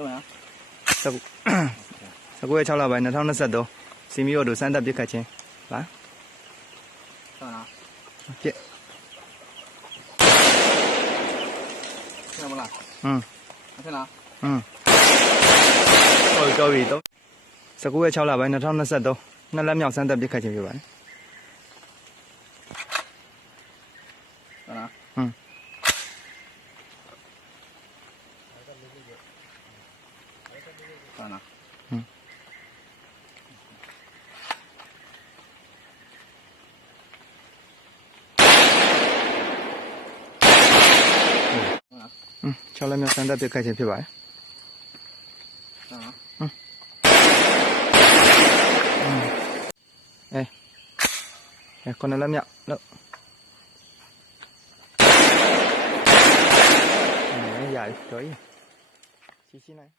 လို့ရ19ရက်6လပိုင်း2023စီမီယိုတို့စမ်းသပ်ပစ်ခတ်ခြင်းပါဟုတ်လားပြစ်ဆက်မလားဟုတ်လားဟုတ်တော့ပြီတော့19ရက်6လပိုင်း2023နှစ်လက်မြောက်စမ်းသပ်ပစ်ခတ်ခြင်းဖြစ်ပါတယ်ဟုတ်လားဟုတ်လား6လက်မြောက်စမ်းသပ်ပစ်ခတ်ခြင်းဖြစ်ပါတယ်9လက်မြောက်လို့ရပြီတော်ကြီးရှိနိုင်